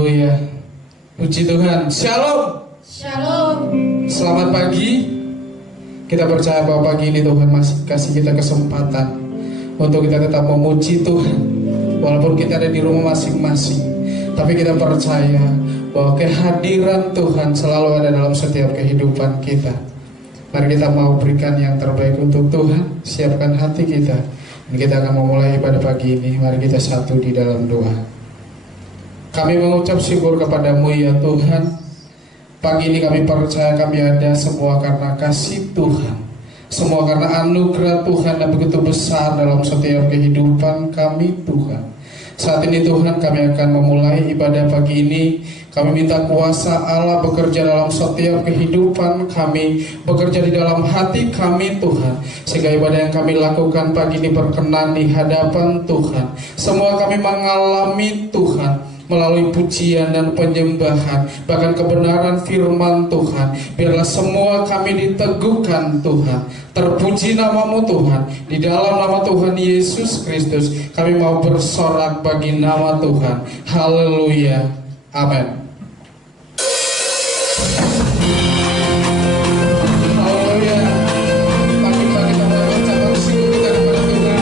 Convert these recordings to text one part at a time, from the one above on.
Haleluya. Puji Tuhan. Shalom. Shalom. Selamat pagi. Kita percaya bahwa pagi ini Tuhan masih kasih kita kesempatan untuk kita tetap memuji Tuhan. Walaupun kita ada di rumah masing-masing, tapi kita percaya bahwa kehadiran Tuhan selalu ada dalam setiap kehidupan kita. Mari kita mau berikan yang terbaik untuk Tuhan. Siapkan hati kita. Dan kita akan memulai ibadah pagi ini. Mari kita satu di dalam doa. Kami mengucap syukur kepadamu ya Tuhan. Pagi ini kami percaya kami ada semua karena kasih Tuhan, semua karena anugerah Tuhan yang begitu besar dalam setiap kehidupan kami Tuhan. Saat ini Tuhan kami akan memulai ibadah pagi ini. Kami minta kuasa Allah bekerja dalam setiap kehidupan kami, bekerja di dalam hati kami Tuhan, sehingga ibadah yang kami lakukan pagi ini berkenan di hadapan Tuhan. Semua kami mengalami Tuhan melalui pujian dan penyembahan, bahkan kebenaran firman Tuhan. Biarlah semua kami diteguhkan Tuhan. Terpuji namamu Tuhan. Di dalam nama Tuhan Yesus Kristus kami mau bersorak bagi nama Tuhan. Haleluya. Amin. Haleluya. Pagi-pagi kita mengucapkan syukur kita kepada Tuhan.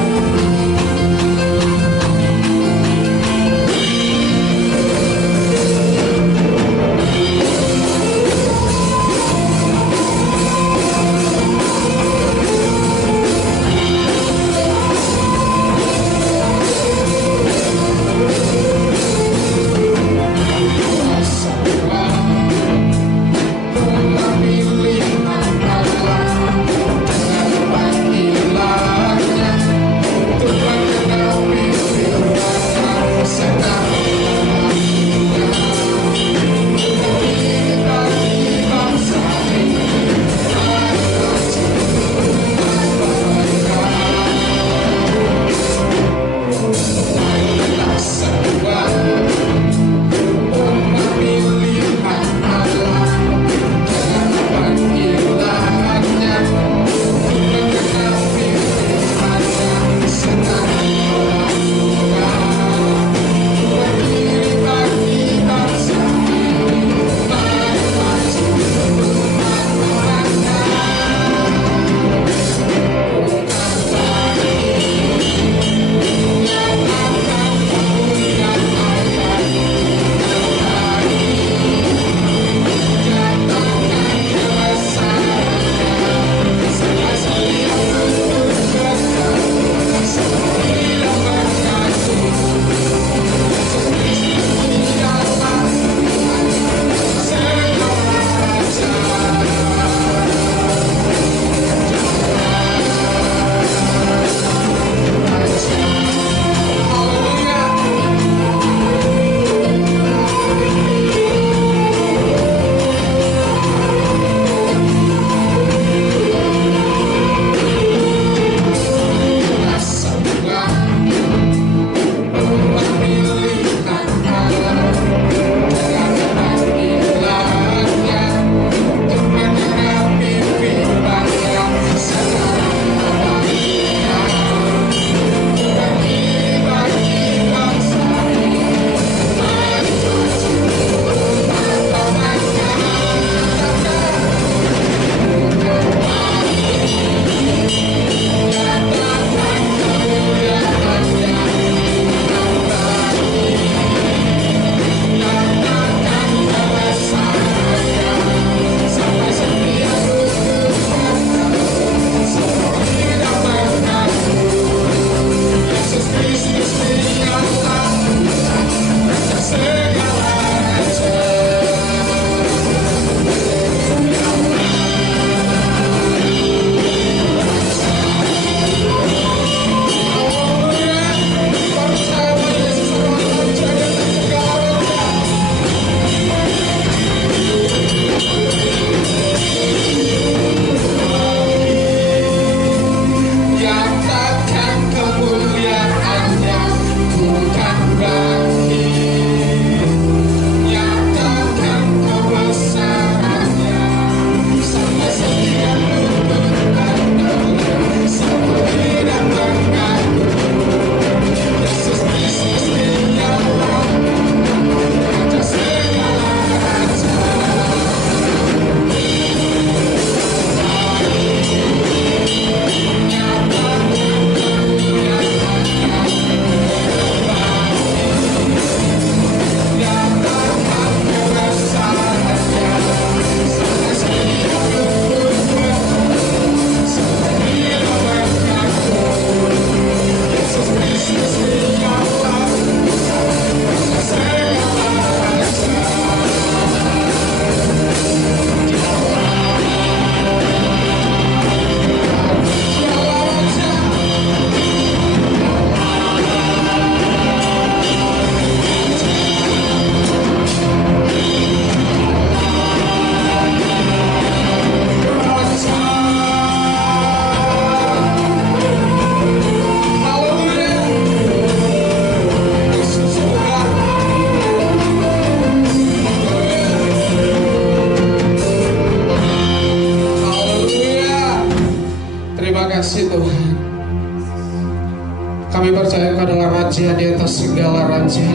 segala raja.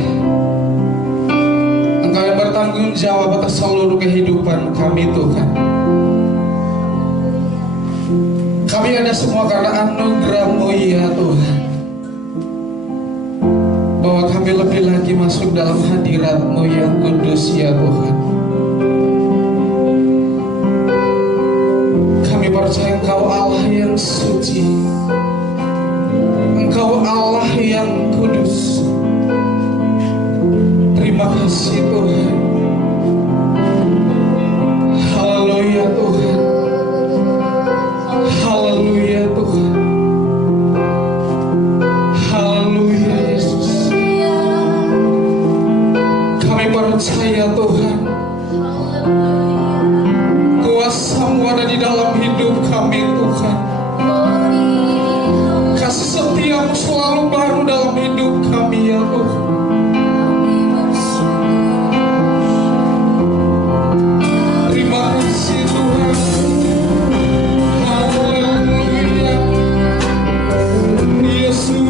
Engkau yang bertanggung jawab atas seluruh kehidupan kami Tuhan. Kami ada semua karena anugerah-Mu ya Tuhan. Bahwa kami lebih lagi masuk dalam hadirat-Mu yang kudus ya Tuhan. Kami percaya Engkau Allah yang suci, Engkau Allah yang kudus. Terima kasih Tuhan. Haleluya Tuhan. Haleluya Tuhan. Haleluya Yesus. Kami percaya Tuhan, kuasa-Mu ada di dalam hidup kami Tuhan. Kasih setia-Mu selalu baru dalam hidup kami ya Tuhan. Terima kasih Tuhan. Haleluya Yesus.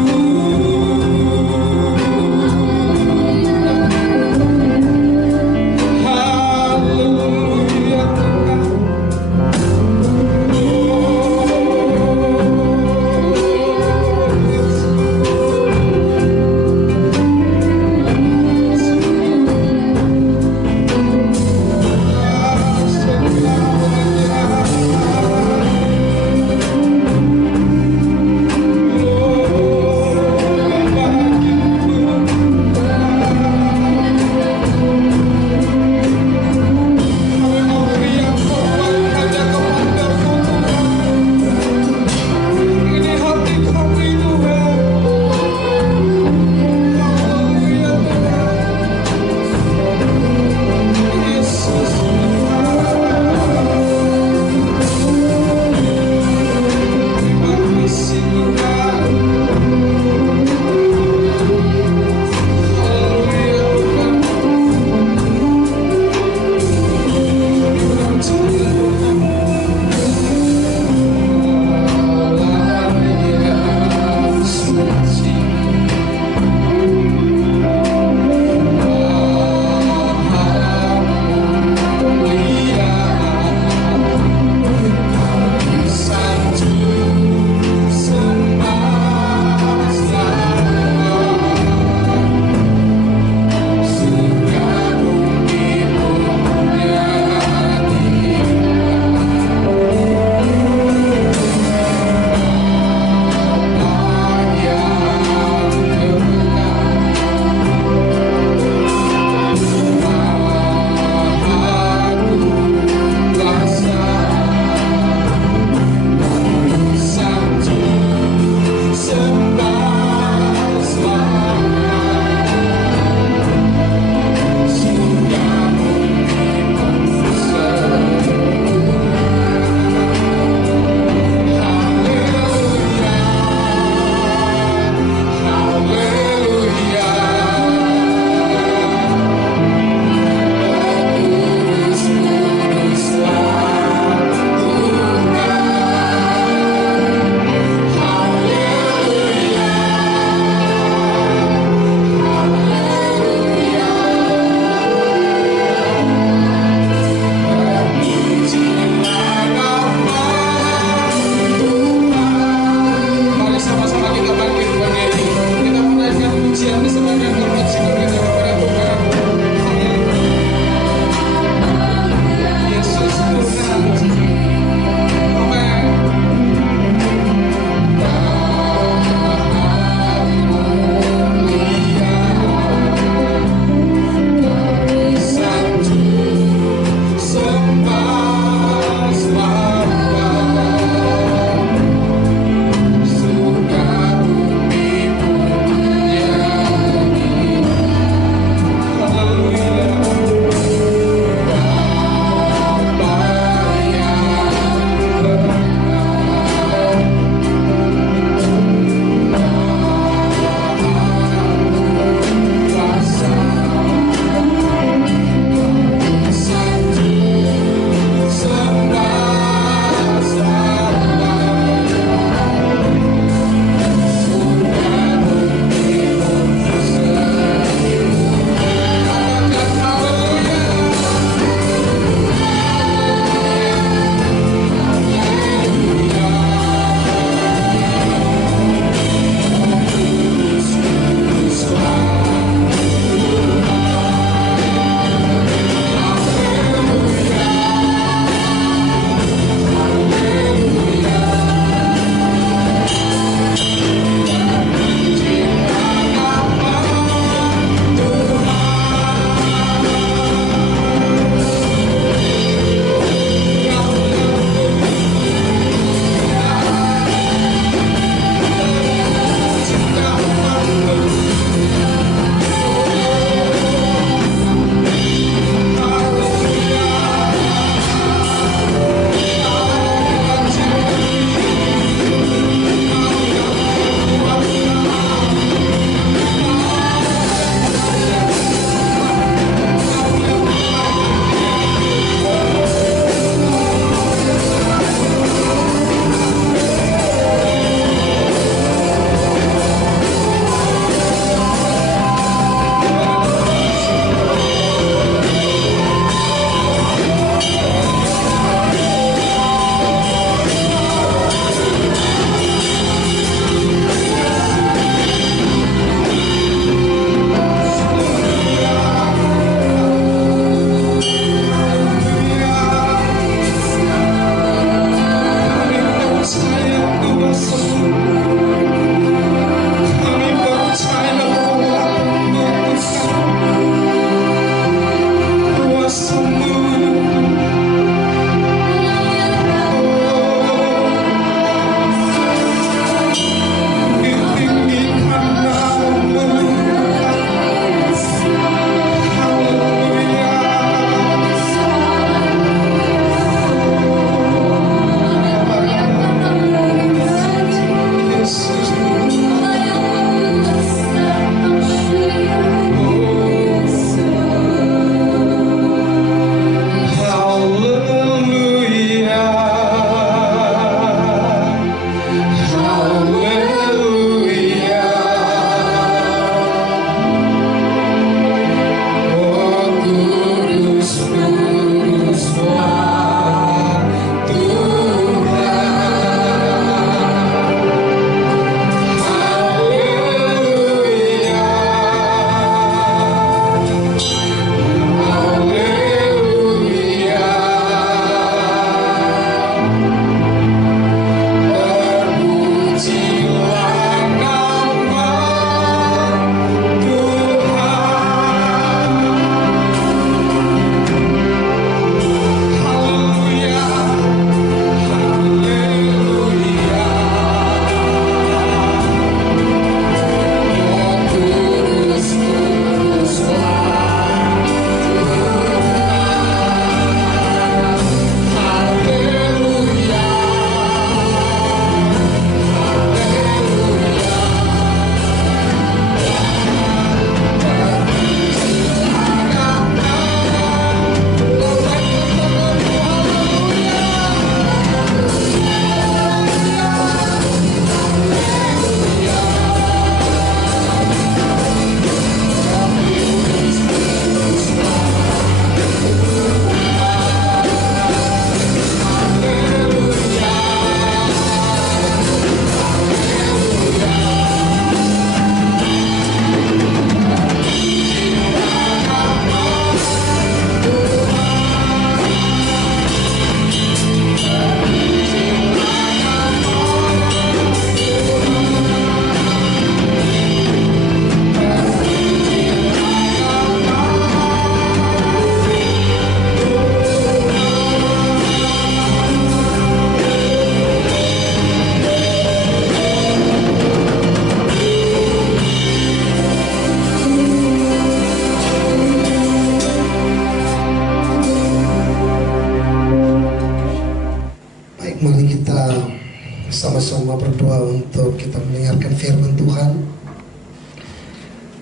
bersama-sama berdoa untuk kita mendengarkan firman Tuhan.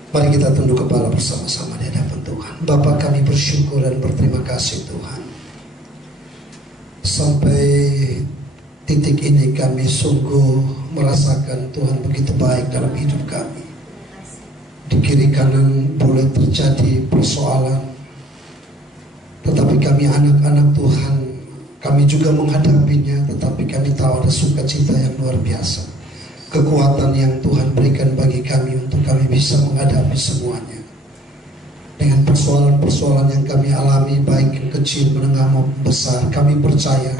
Mari kita tunduk kepala bersama-sama di hadapan Tuhan. Bapa, kami bersyukur dan berterima kasih Tuhan. Sampai titik ini kami sungguh merasakan Tuhan begitu baik dalam hidup kami. Di kiri kanan boleh terjadi persoalan, tetapi kami anak-anak Tuhan, kami juga menghadapinya, tetapi kami tahu ada sukacita yang luar biasa. Kekuatan yang Tuhan berikan bagi kami untuk kami bisa menghadapi semuanya. Dengan persoalan-persoalan yang kami alami, baik yang kecil, menengah maupun besar, kami percaya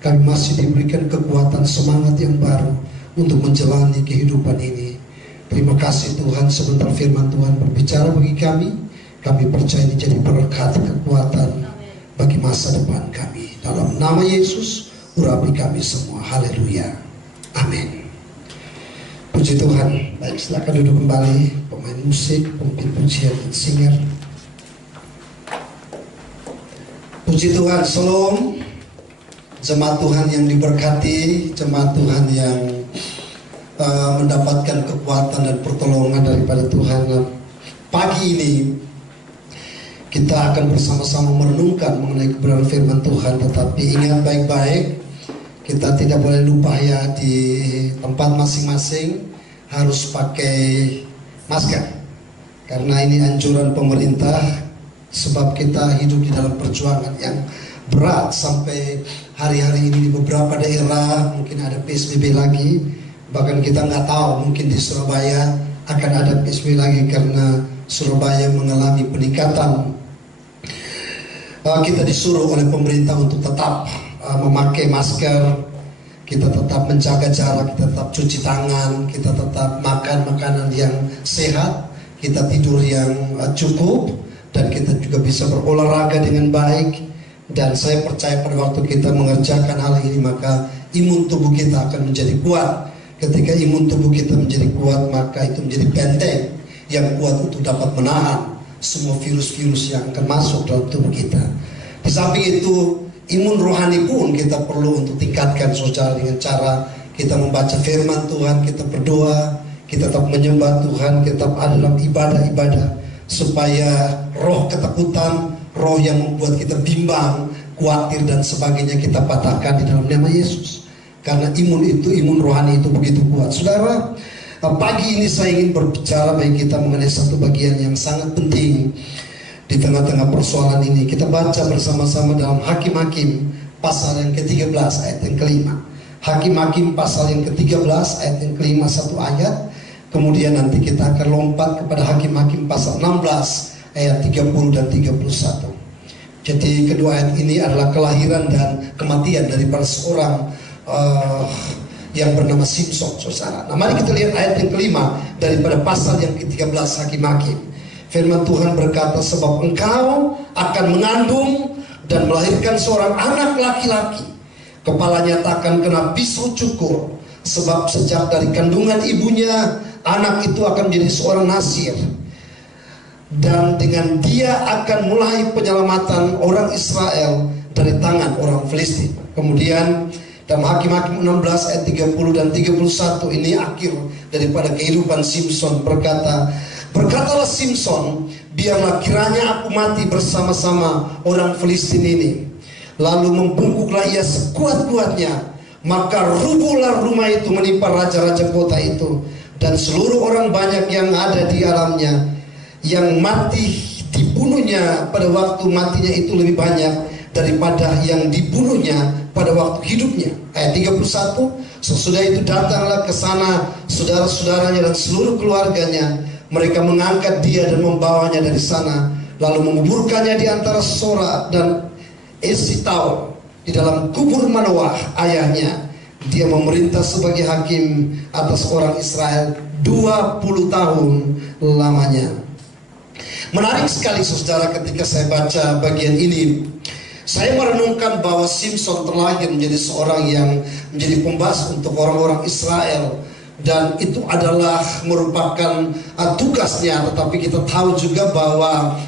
kami masih diberikan kekuatan semangat yang baru untuk menjalani kehidupan ini. Terima kasih Tuhan, sebentar firman Tuhan berbicara bagi kami. Kami percaya ini jadi berkat, kekuatan bagi masa depan kami. Dalam nama Yesus, urapi kami semua. Haleluya. Amin. Puji Tuhan. Baik, silakan duduk kembali. Pemain musik, pemimpin pujian, dan singer. Puji Tuhan. Shalom. Jemaat Tuhan yang diberkati, jemaat Tuhan yang mendapatkan kekuatan dan pertolongan daripada Tuhan. Pagi ini kita akan bersama-sama merenungkan mengenai kebenaran firman Tuhan. Tetapi ingat baik-baik, kita tidak boleh lupa ya, di tempat masing-masing harus pakai masker. Karena ini anjuran pemerintah, sebab kita hidup di dalam perjuangan yang berat. Sampai hari-hari ini di beberapa daerah mungkin ada PSBB lagi. Bahkan kita nggak tahu, mungkin di Surabaya akan ada PSBB lagi karena Surabaya mengalami peningkatan. Kita disuruh oleh pemerintah untuk tetap memakai masker, kita tetap menjaga jarak, kita tetap cuci tangan, kita tetap makan makanan yang sehat, kita tidur yang cukup, dan kita juga bisa berolahraga dengan baik. Dan saya percaya pada waktu kita mengerjakan hal ini, maka imun tubuh kita akan menjadi kuat. Ketika imun tubuh kita menjadi kuat, maka itu menjadi benteng yang kuat untuk dapat menahan semua virus-virus yang akan masuk dalam tubuh kita. Di samping itu, imun rohani pun kita perlu untuk tingkatkan, saudara, dengan cara kita membaca firman Tuhan, kita berdoa, kita tetap menyembah Tuhan, kita tetap ada dalam ibadah-ibadah, supaya roh ketakutan, roh yang membuat kita bimbang, khawatir dan sebagainya, kita patahkan di dalam nama Yesus. Karena imun rohani itu begitu kuat. Saudara, pagi ini saya ingin berbicara bagi kita mengenai satu bagian yang sangat penting di tengah-tengah persoalan ini. Kita baca bersama-sama dalam Hakim-Hakim pasal yang ke-13 ayat yang ke-5. Hakim-Hakim pasal yang ke-13 ayat yang ke-5, satu ayat. Kemudian nanti kita akan lompat kepada Hakim-Hakim pasal 16 ayat 30 dan 31. Jadi kedua ayat ini adalah kelahiran dan kematian daripada seorang yang bernama Simson, saudara. Nah, mari kita lihat ayat yang kelima daripada pasal yang ke-13 Hakim-Hakim. Firman Tuhan berkata, sebab engkau akan mengandung dan melahirkan seorang anak laki-laki, kepalanya takkan kena pisau cukur, sebab sejak dari kandungan ibunya anak itu akan menjadi seorang nasir, dan dengan dia akan mulai penyelamatan orang Israel dari tangan orang Filistin. Kemudian dalam Hakim-Hakim 16 ayat 30 dan 31, ini akhir daripada kehidupan Simson. Berkatalah Simson, biarlah kiranya aku mati bersama-sama orang Filistin ini. Lalu membungkuklah ia sekuat-kuatnya, maka rubuhlah rumah itu menimpa raja-raja kota itu, dan seluruh orang banyak yang ada di alamnya. Yang mati dibunuhnya pada waktu matinya itu lebih banyak daripada yang dibunuhnya pada waktu hidupnya. Ayat 31, sesudah itu datanglah ke sana saudara-saudaranya dan seluruh keluarganya. Mereka mengangkat dia dan membawanya dari sana, lalu menguburkannya di antara Sora dan Esitaol di dalam kubur Manoah ayahnya. Dia memerintah sebagai hakim atas orang Israel 20 tahun lamanya. Menarik sekali saudara, ketika saya baca bagian ini, saya merenungkan bahwa Simson terlahir menjadi seorang yang menjadi pembas untuk orang-orang Israel. Dan itu adalah merupakan tugasnya. Tetapi kita tahu juga bahwa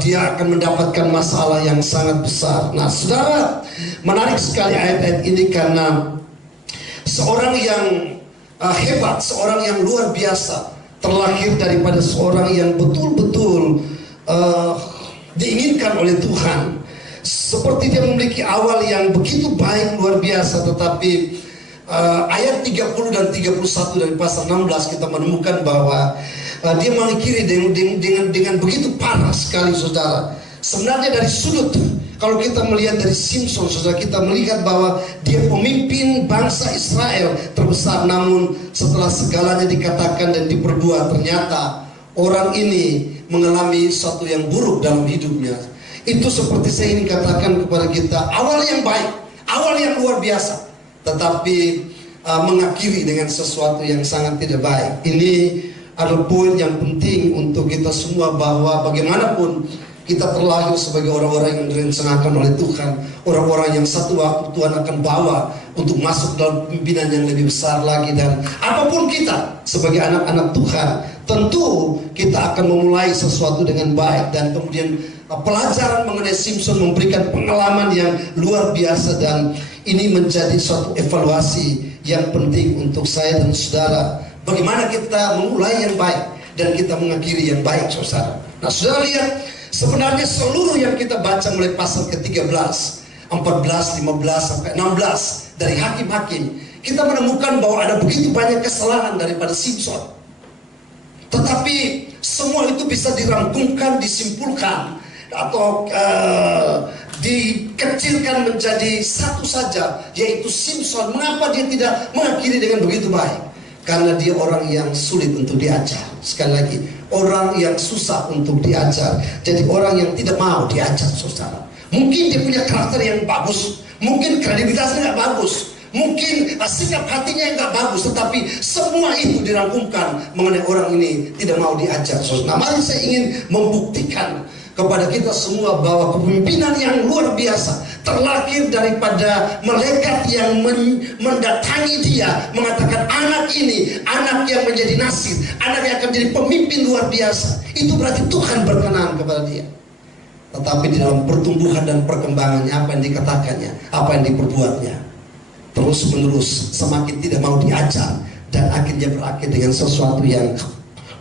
dia akan mendapatkan masalah yang sangat besar. Nah saudara, menarik sekali ayat-ayat ini karena seorang yang hebat, seorang yang luar biasa, terlahir daripada seorang yang betul-betul diinginkan oleh Tuhan. Seperti dia memiliki awal yang begitu baik, luar biasa, tetapi ayat 30 dan 31 dari pasal 16 kita menemukan bahwa dia mengakhiri dengan begitu parah sekali, saudara. Sebenarnya dari sudut, kalau kita melihat dari Simson, saudara, kita melihat bahwa dia pemimpin bangsa Israel terbesar. Namun setelah segalanya dikatakan dan diperbuat, ternyata orang ini mengalami sesuatu yang buruk dalam hidupnya. Itu seperti saya ingin katakan kepada kita, awal yang baik, awal yang luar biasa, tetapi mengakhiri dengan sesuatu yang sangat tidak baik. Ini adalah poin yang penting untuk kita semua, bahwa bagaimanapun kita terlahir sebagai orang-orang yang direncanakan oleh Tuhan, orang-orang yang satu waktu Tuhan akan bawa untuk masuk dalam pimpinan yang lebih besar lagi. Dan apapun kita sebagai anak-anak Tuhan, tentu kita akan memulai sesuatu dengan baik. Dan kemudian pelajaran mengenai Simson memberikan pengalaman yang luar biasa, dan ini menjadi suatu evaluasi yang penting untuk saya dan saudara. Bagaimana kita memulai yang baik dan kita mengakhiri yang baik, saudara. Nah, saudara lihat, sebenarnya seluruh yang kita baca mulai pasal ke-13, 14, 15 sampai 16 dari Hakim-Hakim, kita menemukan bahwa ada begitu banyak kesalahan daripada Simson. Tetapi semua itu bisa dirangkumkan, disimpulkan, atau dikecilkan menjadi satu saja, yaitu Simson. Mengapa dia tidak mengakhiri dengan begitu baik? Karena dia orang yang sulit untuk diajar. Sekali lagi, orang yang susah untuk diajar. Jadi orang yang tidak mau diajar, saudara. Mungkin dia punya karakter yang bagus, mungkin kredibilitasnya nggak bagus, mungkin sikap hatinya yang nggak bagus, tetapi semua itu dirangkumkan mengenai orang ini tidak mau diajar, saudara. Nah, mari saya ingin membuktikan kepada kita semua bahwa kepemimpinan yang luar biasa terlahir daripada malaikat yang mendatangi dia, mengatakan anak ini, anak yang menjadi nasir, anak yang akan menjadi pemimpin luar biasa. Itu berarti Tuhan berkenan kepada dia. Tetapi di dalam pertumbuhan dan perkembangannya, apa yang dikatakannya, apa yang diperbuatnya, terus menerus semakin tidak mau diajar, dan akhirnya berakhir dengan sesuatu yang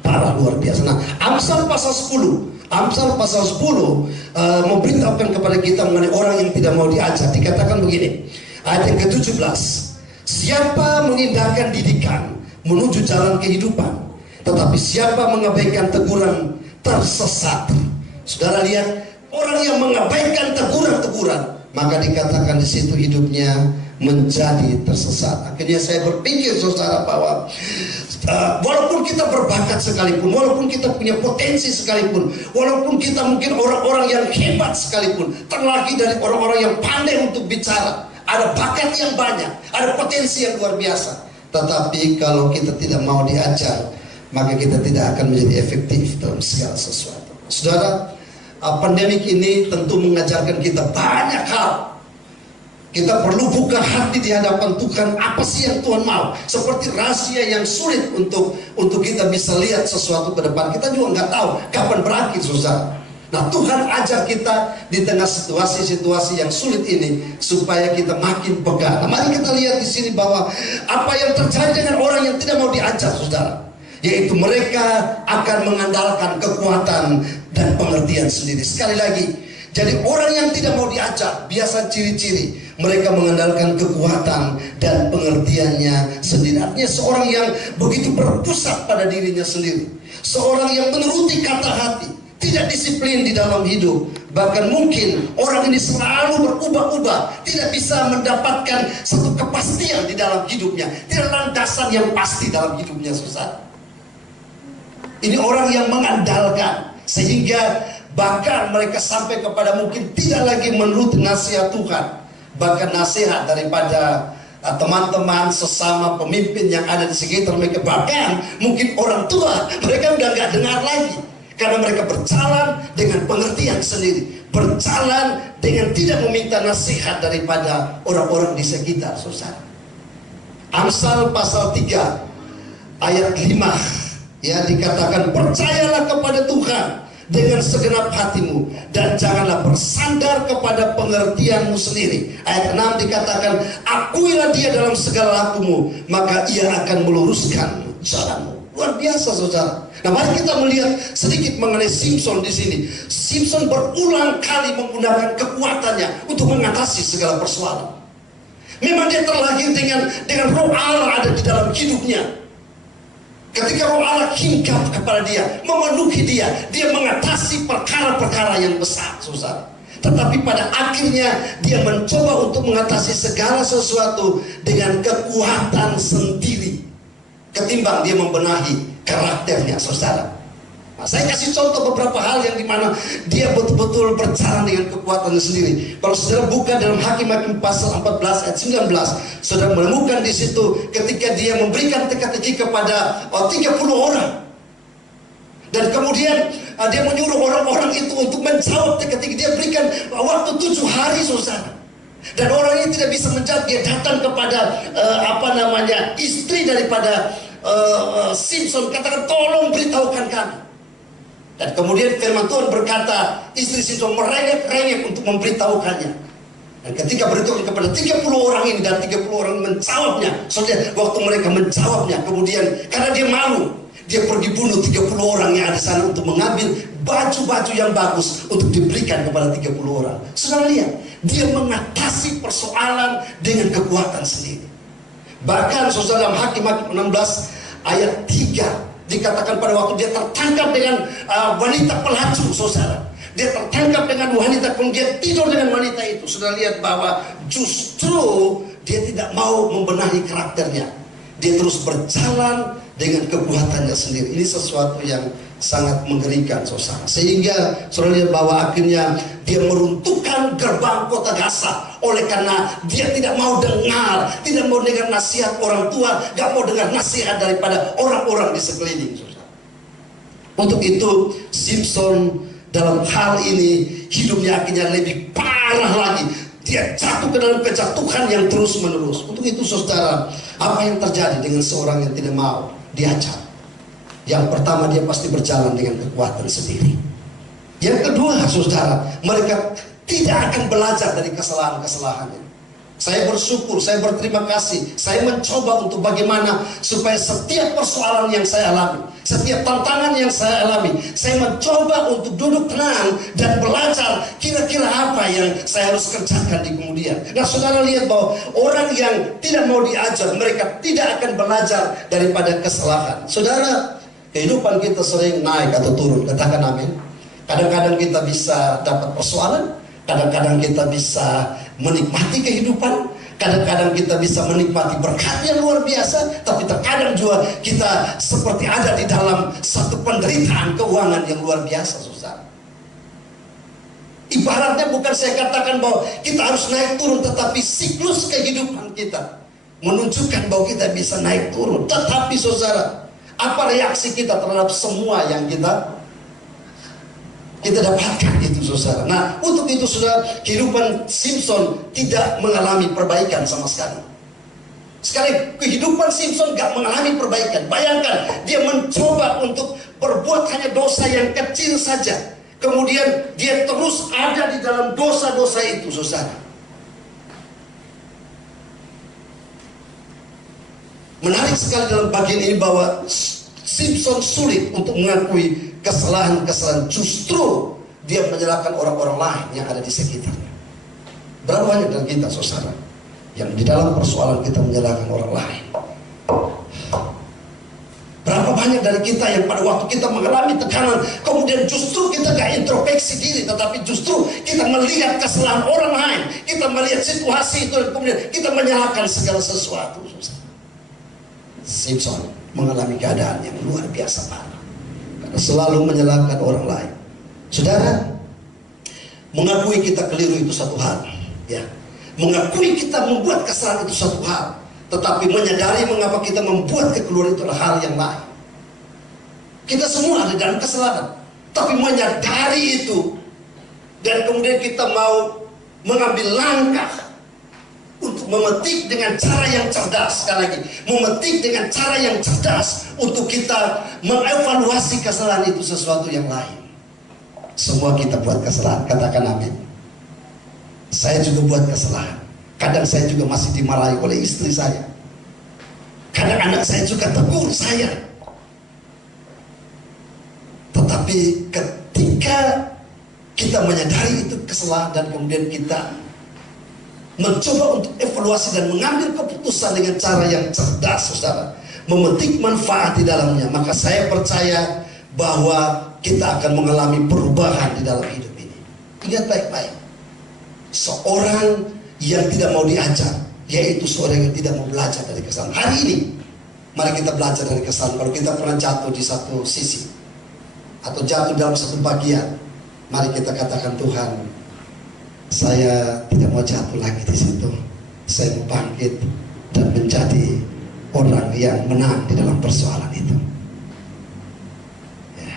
parah, luar biasa. Nah, Amsal pasal 10 memberitahukan kepada kita mengenai orang yang tidak mau diajar. Dikatakan begini, ayat yang ke-17, siapa mengindahkan didikan menuju jalan kehidupan, tetapi siapa mengabaikan teguran tersesat. Saudara lihat, orang yang mengabaikan teguran-teguran, maka dikatakan di situ hidupnya menjadi tersesat. Akhirnya saya berpikir, saudara, bahwa walaupun kita berbakat sekalipun, walaupun kita punya potensi sekalipun, walaupun kita mungkin orang-orang yang hebat sekalipun, terlahir dari orang-orang yang pandai untuk bicara, ada bakat yang banyak, ada potensi yang luar biasa, tetapi kalau kita tidak mau diajar, maka kita tidak akan menjadi efektif dalam segala sesuatu. Saudara, pandemik ini tentu mengajarkan kita banyak hal. Kita perlu buka hati di hadapan Tuhan. Apa sih yang Tuhan mau? Seperti rahasia yang sulit untuk kita bisa lihat sesuatu ke depan. Kita juga nggak tahu kapan berakhir, saudara. Nah, Tuhan ajar kita di tengah situasi-situasi yang sulit ini supaya kita makin peka. Nah, mari kita lihat di sini bahwa apa yang terjadi dengan orang yang tidak mau diajar, saudara, yaitu mereka akan mengandalkan kekuatan dan pengertian sendiri. Sekali lagi, jadi orang yang tidak mau diajar, biasa ciri-ciri mereka mengandalkan kekuatan dan pengertiannya sendiri. Artinya seorang yang begitu berpusat pada dirinya sendiri, seorang yang menuruti kata hati, tidak disiplin di dalam hidup. Bahkan mungkin orang ini selalu berubah-ubah, tidak bisa mendapatkan satu kepastian di dalam hidupnya, tidak landasan yang pasti dalam hidupnya, susah. Ini orang yang mengandalkan, sehingga bahkan mereka sampai kepada mungkin tidak lagi menurut nasihat Tuhan, bahkan nasihat daripada teman-teman sesama pemimpin yang ada di sekitar mereka, bahkan mungkin orang tua mereka udah gak dengar lagi, karena mereka berjalan dengan pengertian sendiri, berjalan dengan tidak meminta nasihat daripada orang-orang di sekitar, saudara. Amsal pasal 3 ayat 5, ya, dikatakan percayalah kepada Tuhan dengan segenap hatimu, dan janganlah bersandar kepada pengertianmu sendiri. Ayat 6 dikatakan, akuilah dia dalam segala lakumu, maka ia akan meluruskan jalanmu. Luar biasa, saudara. Nah, mari kita melihat sedikit mengenai Simpson di sini. Simpson berulang kali menggunakan kekuatannya untuk mengatasi segala persoalan. Memang dia terlahir dengan roh Allah ada di dalam hidupnya. Ketika roh Allah hinggap kepada dia, memenuhi dia, dia mengatasi perkara-perkara yang besar, saudara. Tetapi pada akhirnya dia mencoba untuk mengatasi segala sesuatu dengan kekuatan sendiri, ketimbang dia membenahi karakternya, saudara. Nah, saya kasih contoh beberapa hal yang dimana dia betul-betul berjalan dengan kekuatannya sendiri. Kalau saudara buka dalam Hakim-Hakim pasal 14 ayat 19, saudara menemukan di situ ketika dia memberikan teka-teki kepada 30 orang. Dan kemudian dia menyuruh orang-orang itu untuk menjawab teka-teki. Dia berikan waktu 7 hari, saudara. Dan orang ini tidak bisa menjawab. Dia datang kepada istri daripada Simpson, katakan, tolong beritahukan kami. Dan kemudian firman Tuhan berkata, istri Simpson merengek-rengek untuk memberitahukannya. Dan ketika beritahu kepada 30 orang ini, dan 30 orang menjawabnya, saudara, waktu mereka menjawabnya, kemudian karena dia malu, dia pergi bunuh 30 orang yang ada di sana untuk mengambil baju-baju yang bagus untuk diberikan kepada 30 orang. Saudara lihat, dia mengatasi persoalan dengan kekuatan sendiri. Bahkan saudara, dalam Hakim-Hakim 16 ayat 3 dikatakan pada waktu dia tertangkap dengan wanita pelacur, saudara. Dia tertangkap dengan wanita, kemudian tidur dengan wanita itu. Saudara lihat bahwa justru dia tidak mau membenahi karakternya. Dia terus berjalan dengan kekuatannya sendiri. Ini sesuatu yang sangat mengerikan, saudara. Sehingga saudara lihat bahwa akhirnya dia meruntuhkan gerbang kota Gaza. Oleh karena dia tidak mau dengar nasihat orang tua, gak mau dengar nasihat daripada orang-orang di sekeliling, saudara. Untuk itu Simpson dalam hal ini hidupnya akhirnya lebih parah lagi. Dia jatuh ke dalam kejatuhan yang terus menerus. Untuk itu, saudara, apa yang terjadi dengan seorang yang tidak mau diajar? Yang pertama, dia pasti berjalan dengan kekuatan sendiri. Yang kedua, saudara, mereka tidak akan belajar dari kesalahan-kesalahannya. Saya bersyukur, saya berterima kasih, saya mencoba untuk bagaimana supaya setiap persoalan yang saya alami, setiap tantangan yang saya alami, saya mencoba untuk duduk tenang dan belajar kira-kira apa yang saya harus kerjakan di kemudian. Nah, saudara lihat bahwa orang yang tidak mau diajar, mereka tidak akan belajar daripada kesalahan. Saudara, kehidupan kita sering naik atau turun, katakan amin. Kadang-kadang kita bisa dapat persoalan, kadang-kadang kita bisa menikmati kehidupan, kadang-kadang kita bisa menikmati berkat yang luar biasa, tapi terkadang juga kita seperti ada di dalam satu penderitaan keuangan yang luar biasa, saudara. Ibaratnya bukan saya katakan bahwa kita harus naik turun, tetapi siklus kehidupan kita menunjukkan bahwa kita bisa naik turun. Tetapi saudara, apa reaksi kita terhadap semua yang kita dapatkan itu, saudara. Nah, untuk itu, saudara, kehidupan Simpson tidak mengalami perbaikan sama sekali. Sekali kehidupan Simpson gak mengalami perbaikan. Bayangkan, dia mencoba untuk berbuat hanya dosa yang kecil saja. Kemudian dia terus ada di dalam dosa-dosa itu, saudara. Menarik sekali dalam bagian ini bahwa Simpson sulit untuk mengakui kesalahan-kesalahan. Justru dia menyalahkan orang-orang lain yang ada di sekitarnya. Berapa banyak dari kita, saudara, yang di dalam persoalan kita menyalahkan orang lain? Berapa banyak dari kita yang pada waktu kita mengalami tekanan, kemudian justru kita gak introspeksi diri, tetapi justru kita melihat kesalahan orang lain, kita melihat situasi itu, dan kemudian kita menyalahkan segala sesuatu, saudara. Simpson mengalami keadaan yang luar biasa parah, karena selalu menyalahkan orang lain. Saudara, mengakui kita keliru itu satu hal, ya. Mengakui kita membuat kesalahan itu satu hal, tetapi menyadari mengapa kita membuat kekeliruan itu adalah hal yang lain. Kita semua ada dalam kesalahan, tapi menyadari itu dan kemudian kita mau mengambil langkah untuk memetik dengan cara yang cerdas. Sekali lagi, memetik dengan cara yang cerdas untuk kita mengevaluasi kesalahan itu sesuatu yang lain. Semua kita buat kesalahan, katakan amin. Saya juga buat kesalahan. Kadang saya juga masih dimarahi oleh istri saya. Kadang anak saya juga tegur saya. Tetapi ketika kita menyadari itu kesalahan dan kemudian kita mencoba untuk evaluasi dan mengambil keputusan dengan cara yang cerdas, saudara, memetik manfaat di dalamnya, maka saya percaya bahwa kita akan mengalami perubahan di dalam hidup ini. Ingat baik-baik, seorang yang tidak mau diajar, yaitu seorang yang tidak mau belajar dari kesalahan. Hari ini, mari kita belajar dari kesalahan. Kalau kita pernah jatuh di satu sisi atau jatuh dalam satu bagian, mari kita katakan, Tuhan, saya tidak mau jatuh lagi di situ. Saya mau bangkit dan menjadi orang yang menang di dalam persoalan itu. Ya.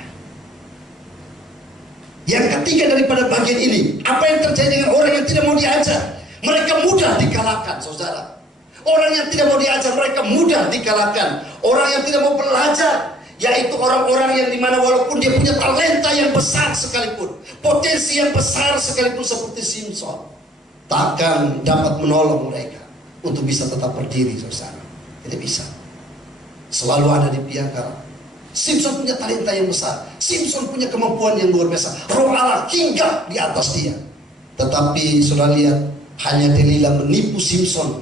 Yang ketiga daripada bagian ini, apa yang terjadi dengan orang yang tidak mau diajar? Mereka mudah dikalahkan, saudara. Orang yang tidak mau diajar, mereka mudah dikalahkan. Orang yang tidak mau belajar, yaitu orang-orang yang dimana walaupun dia punya talenta yang besar sekalipun, potensi yang besar sekalipun seperti Simson, takkan dapat menolong mereka untuk bisa tetap berdiri, saudara. Tidak bisa. Selalu ada di pihak kanan. Simson punya talenta yang besar. Simson punya kemampuan yang luar biasa. Roh Allah hinggap di atas dia. Tetapi saudara lihat, hanya Delila menipu Simson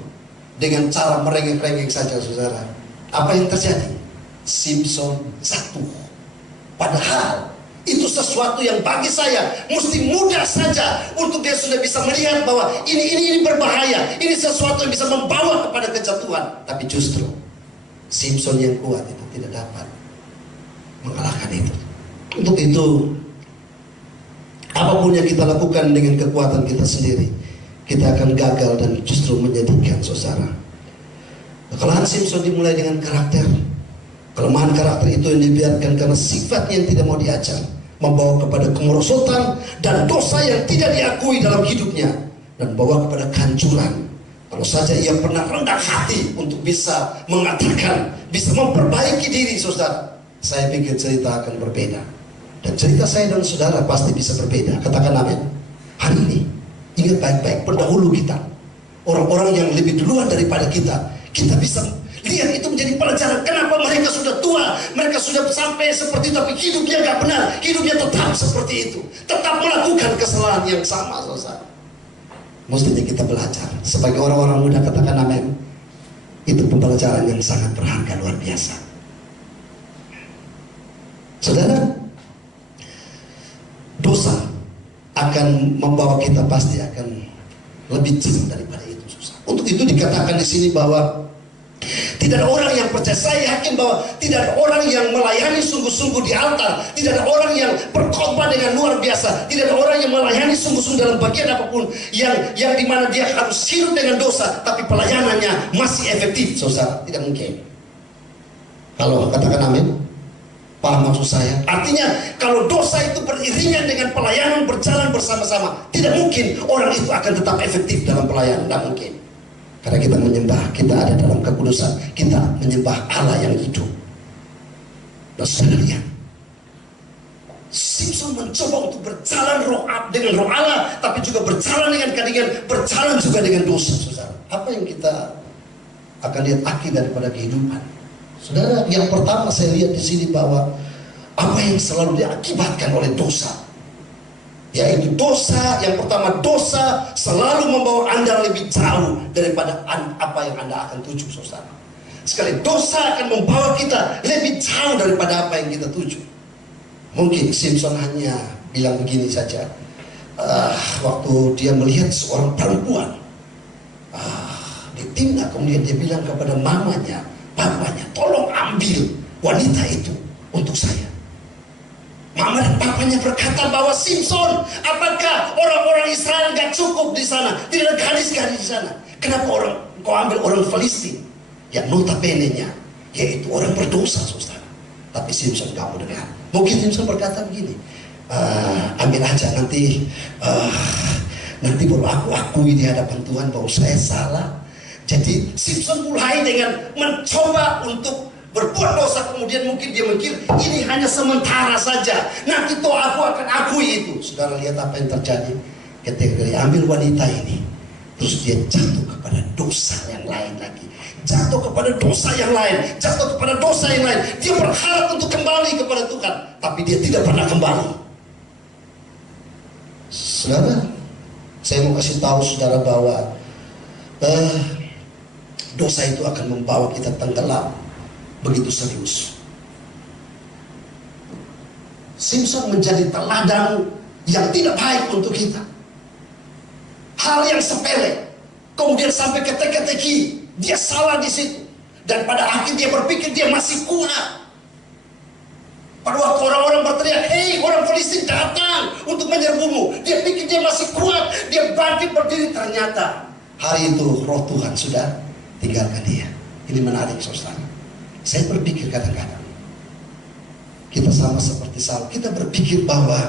dengan cara merengek-rengek saja, saudara. Apa yang terjadi? Simson jatuh. Padahal itu sesuatu yang bagi saya mesti mudah saja untuk dia sudah bisa melihat bahwa ini berbahaya, ini sesuatu yang bisa membawa kepada kejatuhan. Tapi justru Simson yang kuat itu tidak dapat mengalahkan itu. Untuk itu, apapun yang kita lakukan dengan kekuatan kita sendiri, kita akan gagal dan justru menyedihkan, saudara. Kekalahan Simson dimulai dengan karakter. Kelemahan karakter itu yang dibiarkan karena sifatnya yang tidak mau diajar, membawa kepada kemerosotan dan dosa yang tidak diakui dalam hidupnya, dan membawa kepada kehancuran. Kalau saja ia pernah rendah hati untuk bisa mengatakan, bisa memperbaiki diri, saudara, saya pikir cerita akan berbeda. Dan cerita saya dan saudara pasti bisa berbeda. Katakan amin. Hari ini, ingat baik-baik, pendahulu kita, orang-orang yang lebih duluan daripada kita bisa lihat itu menjadi pelajaran. Kenapa mereka sudah tua, mereka sudah sampai seperti itu, tapi hidupnya gak benar, hidupnya tetap seperti itu, tetap melakukan kesalahan yang sama, saudara. Mestinya kita belajar sebagai orang-orang muda, katakan amin. Itu pembelajaran yang sangat berharga, luar biasa. Saudara, dosa akan membawa kita pasti akan lebih jauh daripada itu, susah. Untuk itu dikatakan di sini bahwa tidak ada orang yang percaya. Saya yakin bahwa tidak ada orang yang melayani sungguh-sungguh di altar, tidak ada orang yang berkhotbah dengan luar biasa, tidak ada orang yang melayani sungguh-sungguh dalam bagian apapun yang dimana dia harus hidup dengan dosa, tapi pelayanannya masih efektif, saudara. Tidak mungkin. Kalau katakan amin, paham maksud saya? Artinya kalau dosa itu beriringan dengan pelayanan, berjalan bersama-sama, tidak mungkin orang itu akan tetap efektif dalam pelayanan. Tidak mungkin. Karena kita menyembah, kita ada dalam kekudusan, kita menyembah Allah yang hidup. Dan saudara lihat, Simson mencoba untuk berjalan dengan roh Allah, tapi juga berjalan dengan kandungan, berjalan juga dengan dosa, saudara. Apa yang kita akan lihat akhir daripada kehidupan, saudara? Yang pertama saya lihat di sini bahwa apa yang selalu diakibatkan oleh dosa, yaitu dosa. Yang pertama, dosa selalu membawa Anda lebih jauh daripada apa yang Anda akan tuju, saudara. Sekali dosa akan membawa kita lebih jauh daripada apa yang kita tuju. Mungkin Simson hanya bilang begini saja, waktu dia melihat seorang perempuan di timna, kemudian dia bilang kepada mamanya, papanya, tolong ambil wanita itu untuk saya. Mama dan papanya berkata bahwa, Simson, apakah orang-orang Israel gak cukup di sana? Tidak ada gadis-gadis di sana. Kenapa kau ambil orang Filistin yang notabene-nya yaitu orang berdosa, saudara? Tapi Simson gak mau dengar. Mungkin Simson berkata begini, ambil aja, nanti baru aku akui di hadapan Tuhan bahwa saya salah. Jadi Simson mulai dengan mencoba untuk berbuat dosa, kemudian mungkin dia mikir ini hanya sementara saja, nanti toh aku akan akui itu. Saudara lihat apa yang terjadi ketika dia ambil wanita ini, terus dia jatuh kepada dosa yang lain lagi, jatuh kepada dosa yang lain, jatuh kepada dosa yang lain. Dia berharap untuk kembali kepada Tuhan, tapi dia tidak pernah kembali. Saudara, saya mau kasih tahu saudara bahwa dosa itu akan membawa kita tenggelam begitu serius. Simpson menjadi teladan yang tidak baik untuk kita. Hal yang sepele, kemudian sampai ke teka-teki, dia salah di situ. Dan pada akhir dia berpikir dia masih kuat. Pada waktu orang-orang berteriak, hei orang Filistin datang untuk menyerbumu, dia pikir dia masih kuat, dia bangkit berdiri. Ternyata hari itu roh Tuhan sudah tinggalkan dia. Ini menarik saudara. Saya berpikir kadang-kadang kita sama seperti Saul, kita berpikir bahwa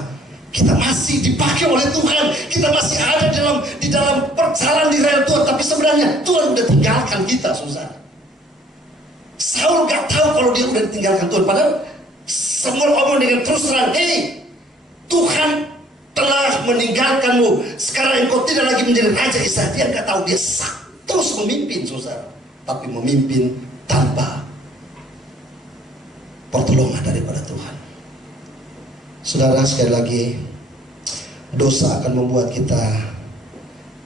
kita masih dipakai oleh Tuhan, kita masih ada di dalam perjalanan di rel Tuhan, tapi sebenarnya Tuhan udah tinggalkan kita, saudara. Saul gak tahu kalau dia udah ditinggalkan Tuhan, padahal semua omong dengan terus terang, hei Tuhan telah meninggalkanmu, sekarang engkau tidak lagi menjadi raja Israel. Dia gak tahu, dia terus memimpin, saudara, tapi memimpin tanpa pertolongan daripada Tuhan. Saudara, sekali lagi, dosa akan membuat kita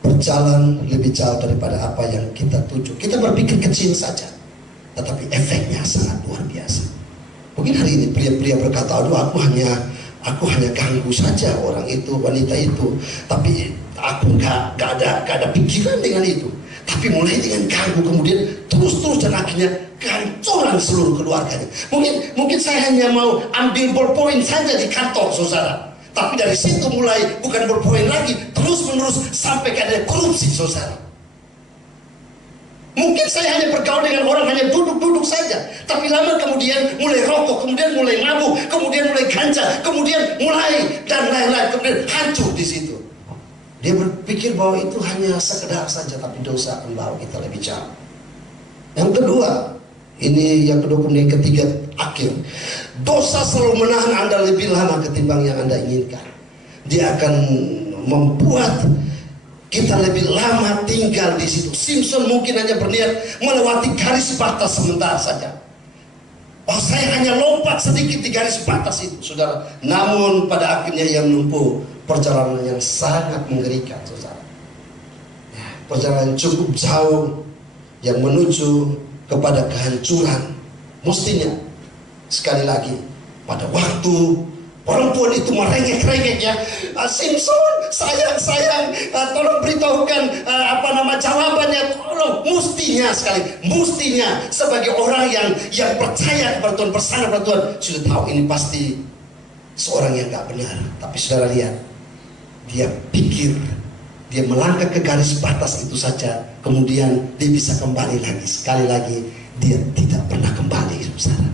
berjalan lebih jauh daripada apa yang kita tuju. Kita berpikir kecil saja, tetapi efeknya sangat luar biasa. Mungkin hari ini pria-pria berkata, aduh aku hanya ganggu saja orang itu, wanita itu, tapi aku gak ada pikiran dengan itu. Tapi mulai dengan ganggu, kemudian terus dan akhirnya kehancuran seluruh keluarganya. Mungkin saya hanya mau ambil ballpoint saja di kantor, saudara. Tapi dari situ mulai bukan ballpoint lagi, terus menerus sampai ke ada korupsi, saudara. Mungkin saya hanya bergaul dengan orang, hanya duduk saja. Tapi lama kemudian mulai rokok, kemudian mulai mabuk, kemudian mulai ganja, kemudian mulai dan lain-lain, kemudian hancur di situ. Dia berpikir bahwa itu hanya sekedar saja, tapi dosa akan bawa kita lebih jauh. Yang kedua, kemudian yang ketiga, akhir. Dosa selalu menahan Anda lebih lama ketimbang yang Anda inginkan. Dia akan membuat kita lebih lama tinggal di situ. Simpson mungkin hanya berniat melewati garis batas sebentar saja. Oh, saya hanya lompat sedikit di garis batas itu, saudara. Namun pada akhirnya yang menempuh perjalanan yang sangat mengerikan, saudara. Perjalanan cukup jauh yang menuju kepada kehancuran. Mestinya, sekali lagi, pada waktu perempuan itu merengek-rengek ya, Simpson, sayang, tolong beritahukan jawabannya, tolong. Mestinya sebagai orang yang percaya kepada Tuhan, bersandar kepada Tuhan, sudah tahu ini pasti seorang yang gak benar. Tapi saudara lihat, dia pikir, dia melangkah ke garis batas itu saja, kemudian dia bisa kembali lagi. Sekali lagi, dia tidak pernah kembali, saudara.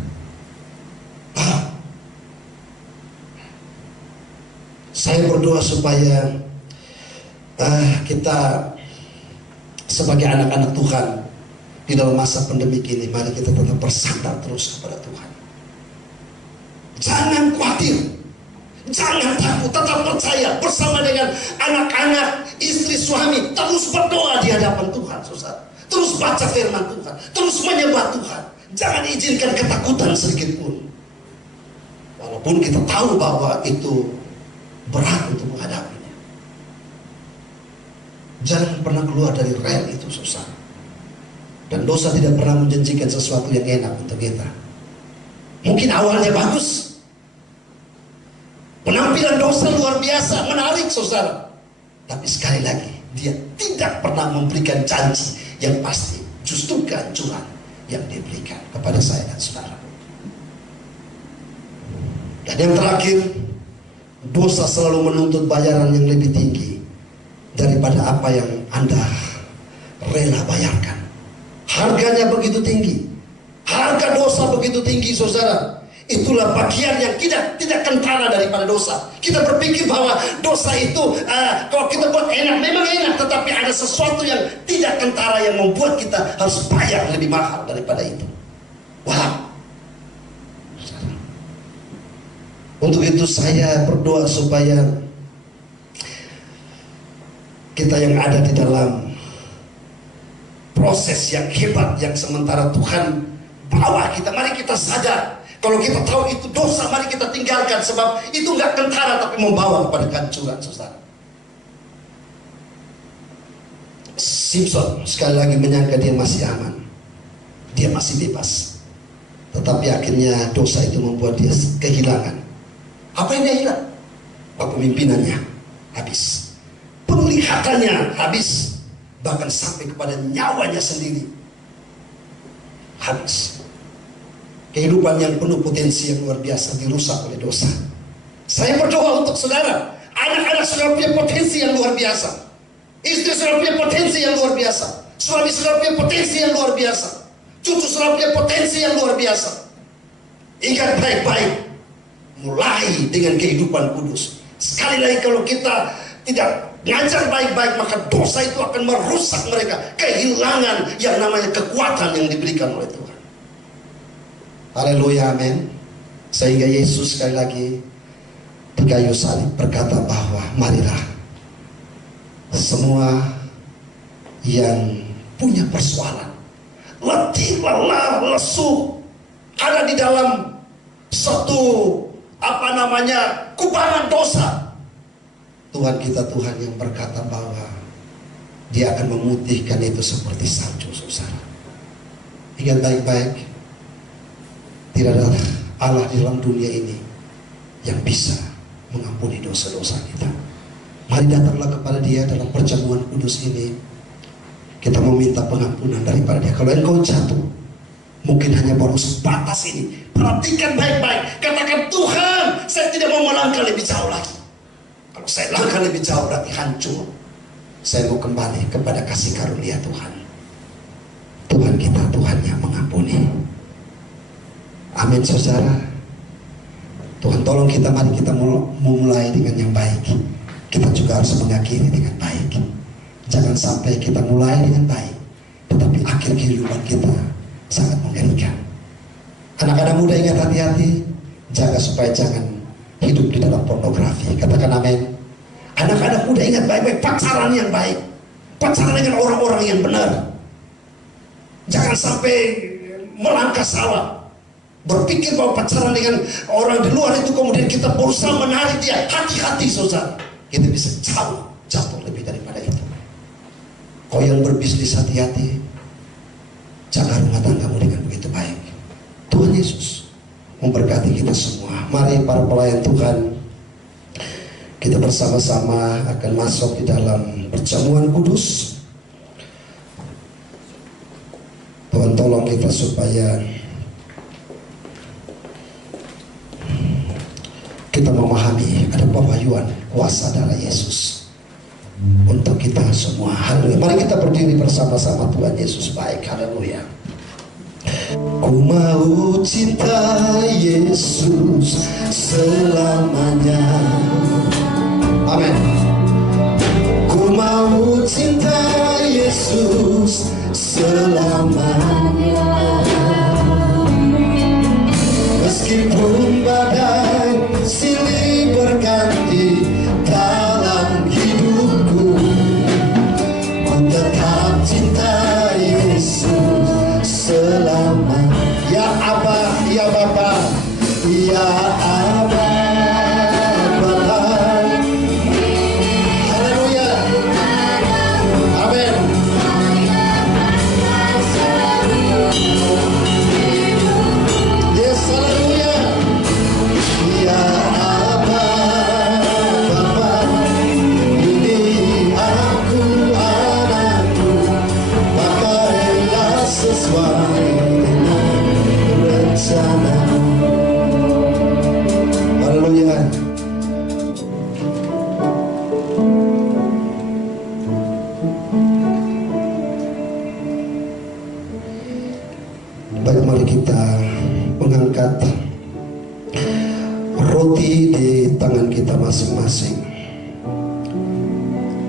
Saya berdoa supaya kita sebagai anak-anak Tuhan di dalam masa pandemi ini, mari kita tetap bersandar terus kepada Tuhan. Jangan khawatir, jangan takut, tetap percaya bersama dengan anak-anak, istri, suami, terus berdoa di hadapan Tuhan, saudara. Terus baca firman Tuhan, terus menyembah Tuhan. Jangan izinkan ketakutan sedikit pun. Walaupun kita tahu bahwa itu berat untuk menghadapinya. Jangan pernah keluar dari rel itu, susah. Dan dosa tidak pernah menjanjikan sesuatu yang enak untuk kita. Mungkin awalnya bagus, penampilan dosa luar biasa, menarik, saudara. Tapi sekali lagi, dia tidak pernah memberikan janji yang pasti. Justru kehancuran yang diberikan kepada saya dan saudara. Dan yang terakhir, dosa selalu menuntut bayaran yang lebih tinggi daripada apa yang Anda rela bayarkan. Harganya begitu tinggi. Harga dosa begitu tinggi, saudara. Itulah bagian yang tidak kentara daripada dosa. Kita berpikir bahwa dosa itu kalau kita buat enak, memang enak, tetapi ada sesuatu yang tidak kentara yang membuat kita harus bayar lebih mahal daripada itu. Wah, Untuk itu saya berdoa supaya kita yang ada di dalam proses yang hebat yang sementara Tuhan bawa kita, mari kita sadar kalau kita tahu itu dosa, mari kita tinggalkan, sebab itu nggak kentara tapi membawa kepada kehancuran, saudara. Simpson sekali lagi menyangka dia masih aman, dia masih bebas, tetapi akhirnya dosa itu membuat dia kehilangan. Apa yang dia hilang? Kepemimpinannya habis, penglihatannya habis, bahkan sampai kepada nyawanya sendiri habis. Kehidupan yang penuh potensi yang luar biasa dirusak oleh dosa. Saya berdoa untuk saudara, anak-anak saudara punya potensi yang luar biasa, istri saudara punya potensi yang luar biasa, suami saudara punya potensi yang luar biasa, cucu saudara punya potensi yang luar biasa. Ingat baik-baik, mulai dengan kehidupan kudus. Sekali lagi, kalau kita tidak ngajar baik-baik, maka dosa itu akan merusak mereka, kehilangan yang namanya kekuatan yang diberikan oleh Tuhan. Haleluya, amin. Sehingga Yesus sekali lagi di kayu salib berkata bahwa marilah semua yang punya persoalan, letih, lelah, lesu, ada di dalam satu kubangan dosa. Tuhan kita Tuhan yang berkata bahwa Dia akan memutihkan itu seperti salju, saudara. Ingat baik-baik, tidak ada Allah di dalam dunia ini yang bisa mengampuni dosa-dosa kita. Mari datanglah kepada Dia dalam perjamuan kudus ini. Kita meminta pengampunan daripada Dia. Kalau engkau jatuh, mungkin hanya baru sebatas ini, perhatikan baik-baik. Katakan, Tuhan, saya tidak mau melangkah lebih jauh lagi. Kalau saya langkah lebih jauh berarti hancur. Saya mau kembali kepada kasih karunia Tuhan. Tuhan kita, Tuhan yang mengampuni. Amin, saudara. Tuhan tolong kita, mari kita memulai dengan yang baik. Kita juga harus mengakhiri dengan baik. Jangan sampai kita mulai dengan baik, tetapi akhir kehidupan kita sangat mengerikan. Anak-anak muda, ingat, hati-hati, jaga supaya jangan hidup di dalam pornografi. Katakan amin. Anak-anak muda, ingat baik-baik, pacaran yang baik, pacaran dengan orang-orang yang benar. Jangan sampai melangkah salah, berpikir bahwa pacaran dengan orang di luar itu kemudian kita berusaha menarik dia. Hati-hati, saudara, kita bisa jatuh lebih daripada itu. Kau yang berbisnis, hati-hati, jaga rumah tanggamu dengan begitu baik. Tuhan Yesus memberkati kita semua. Mari para pelayan Tuhan, kita bersama-sama akan masuk di dalam perjamuan kudus. Tuhan tolong kita supaya kita memahami ada pewahyuan kuasa darah Yesus untuk kita semua. Haleluya. Mari kita berdiri bersama-sama. Tuhan Yesus baik. Haleluya. Ku mau cinta Yesus selamanya. Amin. Ku mau cinta Yesus selamanya. Meskipun badai silih berganti dalam hidupku, ku tetap cinta Yesus selama. Ya Aba, ya Bapa, ya Aba, Bapa. Haleluya. Amin. Yes, haleluya. Ya Aba, Bapa, ini aku anakku, pakailah sesuai dengan rencana-Mu. Haleluya. Baik, mari kita mengangkat roti di tangan kita masing-masing.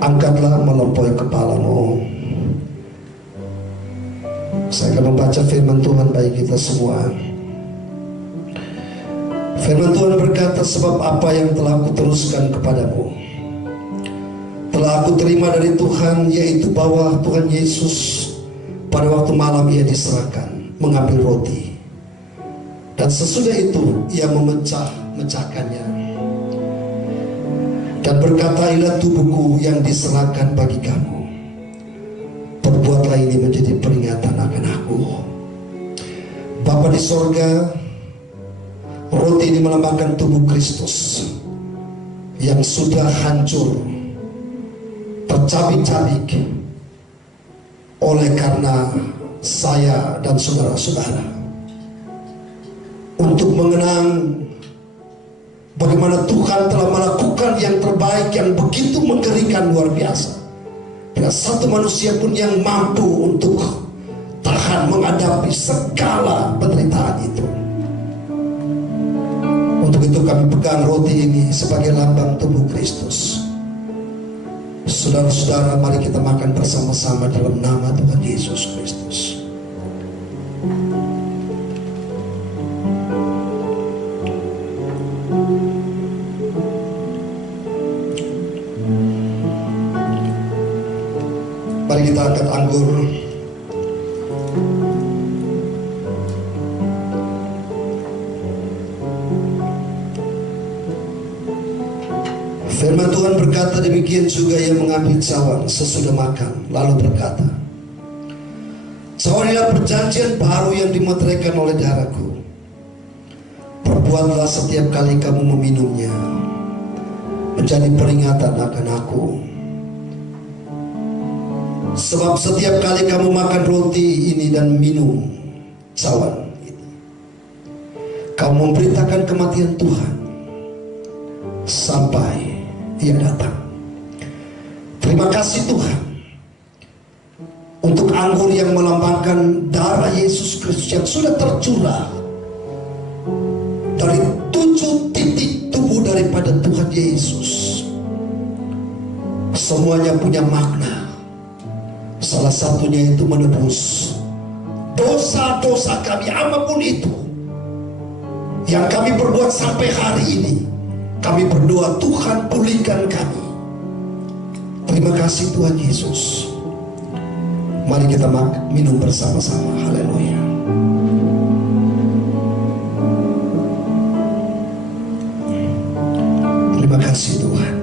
Angkatlah melampaui kepalamu. Saya akan membaca firman Tuhan bagi kita semua. Firman Tuhan berkata, sebab apa yang telah aku teruskan kepadamu telah aku terima dari Tuhan, yaitu bahwa Tuhan Yesus pada waktu malam ia diserahkan mengambil roti, dan sesudah itu ia memecahkannya dan berkata, inilah tubuhku yang diserahkan bagi kamu, perbuatlah ini menjadi peringatan akan aku. Bapa di sorga, roti ini melambangkan tubuh Kristus yang sudah hancur, tercabik-cabik oleh karena saya dan saudara-saudara, untuk mengenang bagaimana Tuhan telah melakukan yang terbaik yang begitu mengerikan, luar biasa. Tidak satu manusia pun yang mampu untuk tahan menghadapi segala penderitaan itu. Untuk itu kami pegang roti ini sebagai lambang tubuh Kristus. Saudara-saudara, mari kita makan bersama-sama dalam nama Tuhan Yesus Kristus. Mari kita angkat anggur. Firman Tuhan berkata, demikian juga ia mengambil cawan sesudah makan, lalu berkata, cawan inilah perjanjian baru yang dimeteraikan oleh darahku. Perbuatlah setiap kali kamu meminumnya menjadi peringatan akan aku. Sebab setiap kali kamu makan roti ini dan minum cawan ini, kamu memberitakan kematian Tuhan sampai Dia datang. Terima kasih Tuhan untuk anggur yang melambangkan darah Yesus Kristus yang sudah tercurah dari 7 titik tubuh daripada Tuhan Yesus. Semuanya punya makna. Salah satunya itu menebus dosa-dosa kami, apapun itu yang kami berbuat sampai hari ini. Kami berdoa, Tuhan pulihkan kami. Terima kasih Tuhan Yesus. Mari kita minum bersama-sama. Haleluya. Terima kasih Tuhan.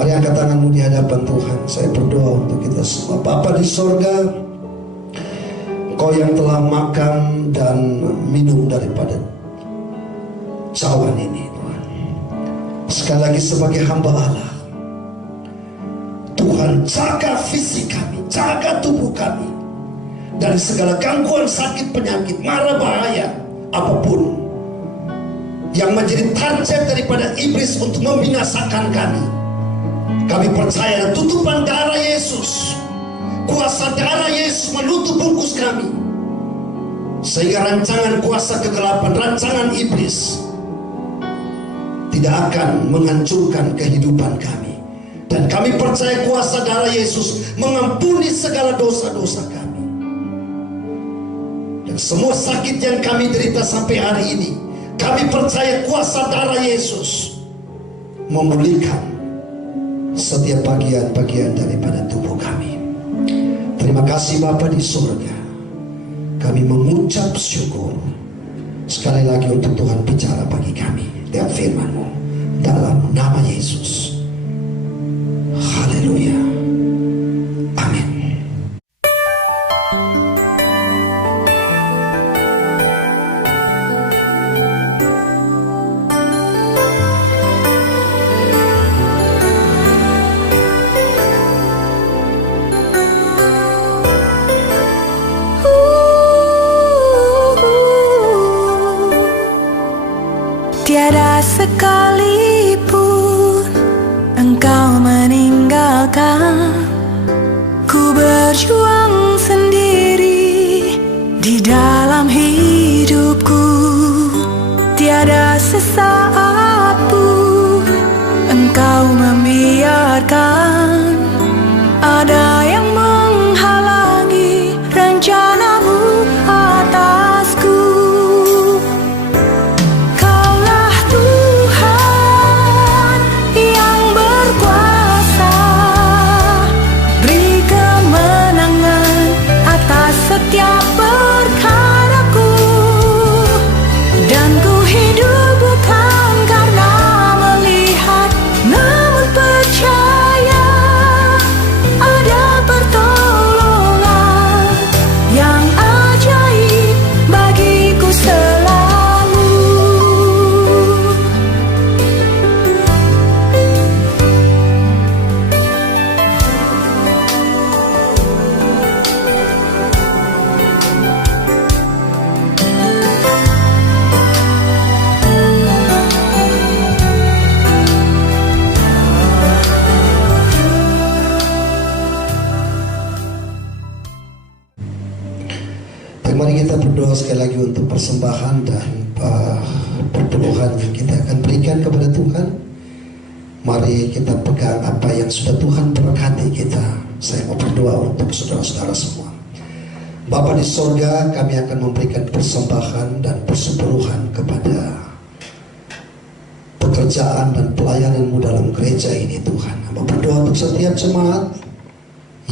Mari angkat tanganmu di hadapan Tuhan. Saya berdoa untuk kita semua. Bapa di sorga, Kau yang telah makan dan minum daripada cawan ini, sekali lagi sebagai hamba Allah, Tuhan jaga fisik kami, jaga tubuh kami dari segala gangguan, sakit, penyakit, mara bahaya apapun yang menjadi target daripada iblis untuk membinasakan kami. Kami percaya tutupan darah Yesus, kuasa darah Yesus menutup bungkus kami, sehingga rancangan kuasa kegelapan, rancangan iblis tidak akan menghancurkan kehidupan kami. Dan kami percaya kuasa darah Yesus mengampuni segala dosa-dosa kami. Dan semua sakit yang kami derita sampai hari ini, kami percaya kuasa darah Yesus memulihkan setiap bagian-bagian daripada tubuh kami. Terima kasih Bapa di surga. Kami mengucap syukur sekali lagi untuk Tuhan bicara bagi kami dengan firman-Mu dalam nama Yesus. Haleluya. Amin. Tiada sekalipun Mari kita berdoa sekali lagi untuk persembahan dan pertolongan yang kita akan berikan kepada Tuhan. Mari kita pegang apa yang sudah Tuhan berkati kita. Saya mau berdoa untuk saudara-saudara semua. Bapa di sorga, kami akan memberikan persembahan dan persepuluhan kepada pekerjaan dan pelayanan-Mu dalam gereja ini Tuhan. Hamba berdoa untuk setiap jemaat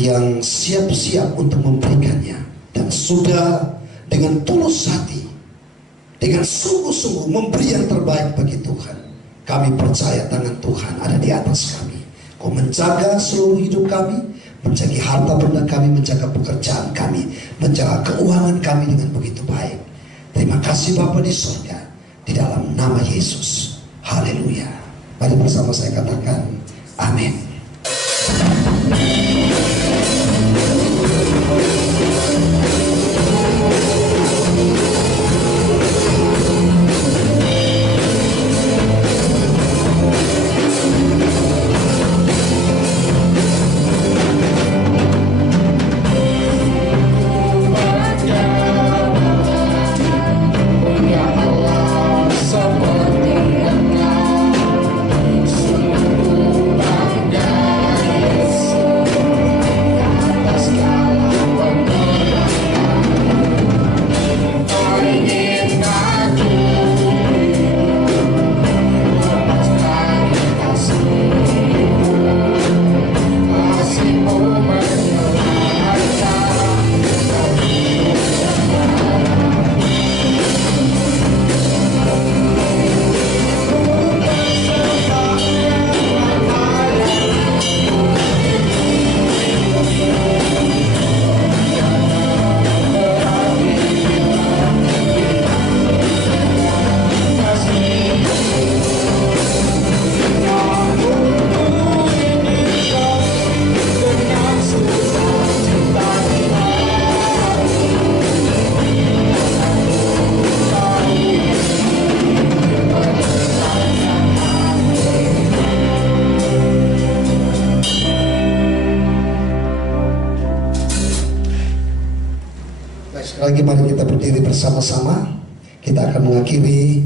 yang siap-siap untuk memberikannya dan sudah dengan tulus hati, dengan sungguh-sungguh memberi yang terbaik bagi Tuhan. Kami percaya tangan Tuhan ada di atas kami. Kau menjaga seluruh hidup kami, menjaga harta benda kami, menjaga pekerjaan kami, menjaga keuangan kami dengan begitu baik. Terima kasih Bapa di surga, di dalam nama Yesus. Haleluya. Mari bersama saya katakan amin. Lagi mari kita berdiri bersama-sama. Kita akan mengakhiri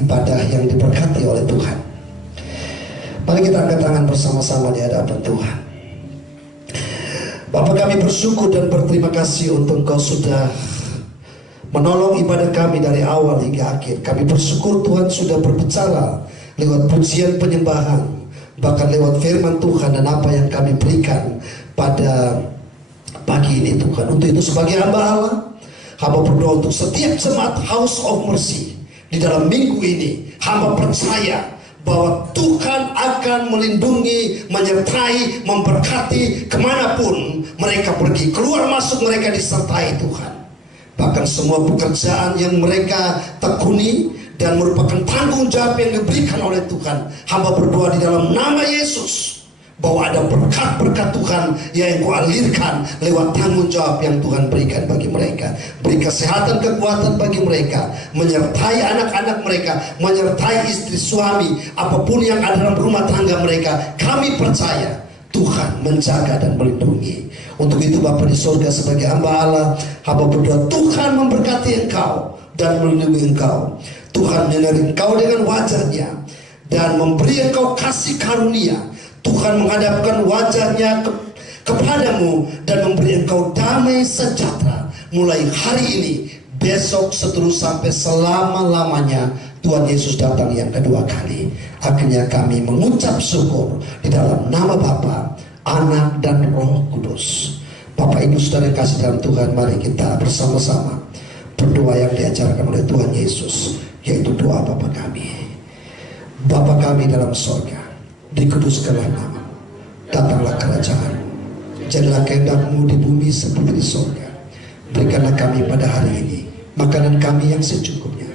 ibadah yang diberkati oleh Tuhan. Mari kita angkat tangan bersama-sama di hadapan Tuhan. Bapa, kami bersyukur dan berterima kasih untuk Engkau sudah menolong ibadah kami dari awal hingga akhir. Kami bersyukur Tuhan sudah berbicara lewat pujian penyembahan, bahkan lewat firman Tuhan dan apa yang kami berikan pada pagi ini Tuhan. Untuk itu sebagai hamba Allah, hamba berdoa untuk setiap jemaat House of Mercy di dalam minggu ini. Hamba percaya bahwa Tuhan akan melindungi, menyertai, memberkati kemanapun mereka pergi. Keluar masuk mereka disertai Tuhan. Bahkan semua pekerjaan yang mereka tekuni dan merupakan tanggung jawab yang diberikan oleh Tuhan, hamba berdoa di dalam nama Yesus bahwa ada berkat-berkat Tuhan yang Engkau alirkan lewat tanggung jawab yang Tuhan berikan bagi mereka. Beri kesehatan, kekuatan bagi mereka, menyertai anak-anak mereka, menyertai istri, suami, apapun yang ada dalam rumah tangga mereka. Kami percaya Tuhan menjaga dan melindungi. Untuk itu Bapa di surga, sebagai hamba Allah, hamba berdoa Tuhan memberkati engkau dan melindungi engkau. Tuhan menyinari engkau dengan wajahnya dan memberi engkau kasih karunia. Tuhan menghadapkan wajahnya kepadamu dan memberi engkau damai sejahtera. Mulai hari ini, besok, seterus sampai selama-lamanya Tuhan Yesus datang yang kedua kali. Akhirnya kami mengucap syukur di dalam nama Bapa, Anak dan Roh Kudus. Bapak Ibu Saudara yang kasih dalam Tuhan, mari kita bersama-sama berdoa yang diajarkan oleh Tuhan Yesus, yaitu doa Bapa kami. Bapa kami dalam sorga, dikuduskanlah nama, datanglah kerajaan, jadilah kehendak-Mu di bumi seperti di sorga. Berikanlah kami pada hari ini makanan kami yang secukupnya,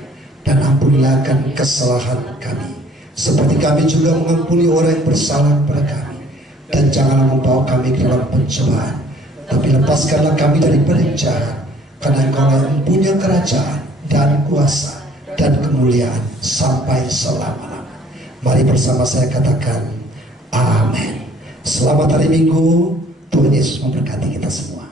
dan ampunilah akan kesalahan kami, seperti kami juga mengampuni orang yang bersalah kepada kami. Dan janganlah membawa kami ke dalam pencobaan, tapi lepaskanlah kami daripada yang jahat, karena Engkau yang punya kerajaan dan kuasa dan kemuliaan sampai selama-lamanya. Mari bersama saya katakan amin. Selamat hari Minggu. Tuhan Yesus memberkati kita semua.